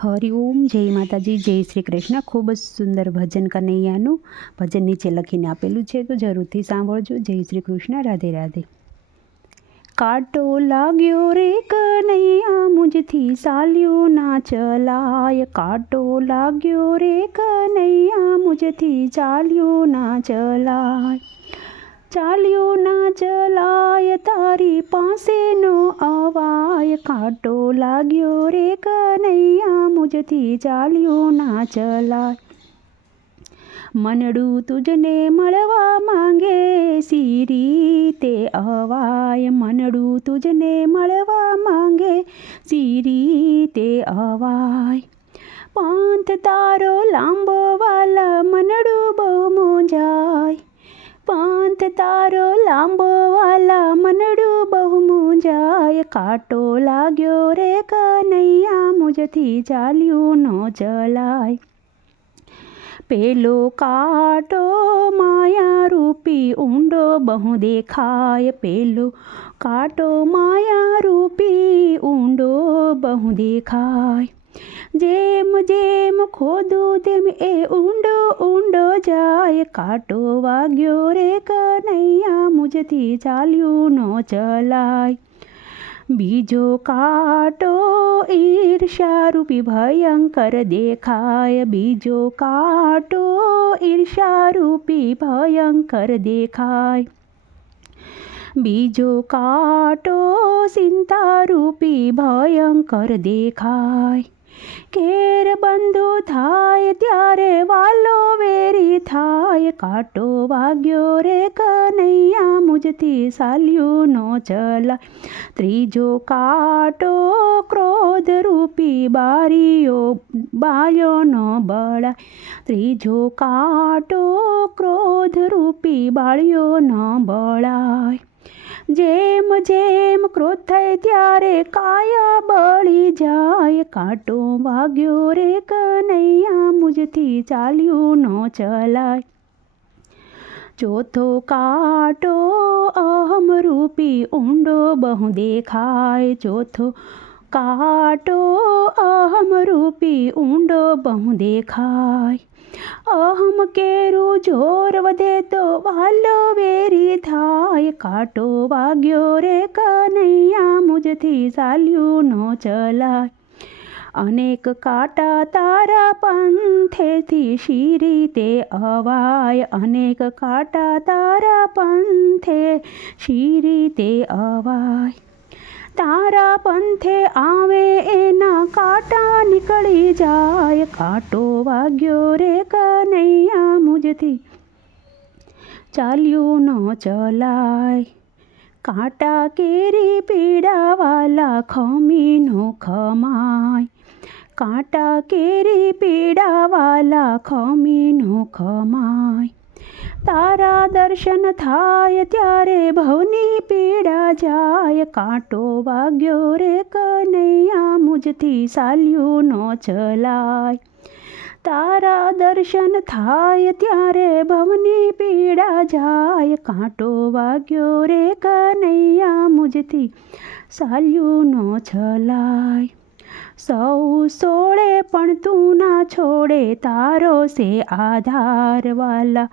હરિઓમ જય માતાજી, જય શ્રી કૃષ્ણ. ખૂબ જ સુંદર ભજન કનૈયાનું ભજન નીચે લખીને આપેલું છે, તો જરૂરથી સાંભળજો. જય શ્રી કૃષ્ણ. રાધે રાધે. કાટો લાગ્યો રે કનૈયા, મુજથી સાલ્યો ના ચલાય. કાંટો લાગ્યો રે કનૈયા, મુજથી ચાલ્યો ના ચલાય. ચાલ્યો ના ચલાય તારી પાસેનો અવાય કાંટો લાગ્યો રે કનૈયા મુજથી ચાલ્યો ના ચલાય. મનડું તુજને મળવા માંગે સી રીતે અવાય. મનડું તુજને મળવા માંગે સી રીતે અવાય. પાંત તારો લાંબો વાલા મનડું બહુ મોંજાય પાંથ તારો લાંબો વાલા મનડું બહુ મુંજાય કાટો લાગ્યો રે કનૈયા મુજથી ચાલ્યું ન ચલાય પેલો કાટો માયા રૂપી ઊંડો બહુ દેખાય પેલો કાટો માયા રૂપી ઊંડો બહુ દેખાય જેમ જેમ ખોદું તેમ એ ઊંડો ઊંડો જાય કાંટો વાગ્યો રે કનૈયા મુજથી ચાલ્યું ન ચલાય બીજો કાંટો ઈર્ષારૂપી ભયંકર દેખાય બીજો કાંટો ઈર્ષારૂપી ભયંકર દેખાય બીજો કાંટો ચિંતારૂપી ભયંકર દેખાય કેર બંધો થાય ત્યારે વાલો વેરી થાય. કાંટો વાગ્યો રે કનૈયા મુજથી સાલ્યું ન ચલાય ત્રીજો કાંટો ક્રોધ રૂપી બારીઓ, બાળ્યોનો ન બળાય ત્રીજો કાંટો ક્રોધ રૂપી બાળ્યો ન બળાય જેમ જેમ ક્રોધ થાય ત્યારે કાયા બળી જાય. કાંટો વાગ્યો રે કનૈયા, મુજથી ચાલ્યું ન ચલાય. ચોથો કાંટો અહમ રૂપી ઊંડો બહુ દેખાય. ચોથો કાંટો અહમ રૂપી ઊંડો બહુ દેખાય. અહમ કેરું જોર વધે તો વાલો વેરી થાય કાંટો વાગ્યો રે કનૈયા મુજથી ચાલ્યું ન ચલાય અનેક કાંટા તારા પંથેથી શી રીતે અવાય અનેક કાંટા તારા પંથે શી રીતે અવાય તારા પંથે આવે એના કાંટા નીકળી જાય. કાંટો વાગ્યો રે કનૈયા મુજથી. ચાલ્યું ન ચલાય. કાંટા કેરી પીડાવાલા ખમીનો ખમાય. કાંટા કેરી પીડાવાલા ખમીનો ખમાય. તારા દર્શન થાય ત્યારે ભવની પીડા જાય કાંટો વાગ્યો રે કનૈયા મુજથી સાલ્યું નો ચલાય તારા દર્શન થાય ત્યારે ભવની પીડા જાય કાંટો વાગ્યો રે કનૈયા મુજથી સાલ્યું નો ચલાય સૌ સોળે પણ તું ના છોડે તારો સે આધાર વાલા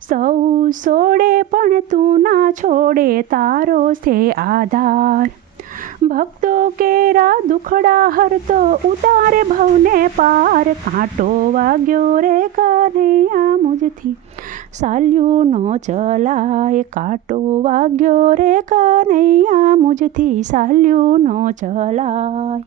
સૌ સોડે પણ તું ના છોડે તારો છે આધાર. ભક્તો કેરા દુખડા હરતો ઉતારે ભવને પાર. કાંટો વાગ્યો રે કનૈયા મુજથી. સાલ્યું ન ચલાય, કાંટો વાગ્યો રે કનૈયા મુજથી. સાલ્યું ન ચલાય.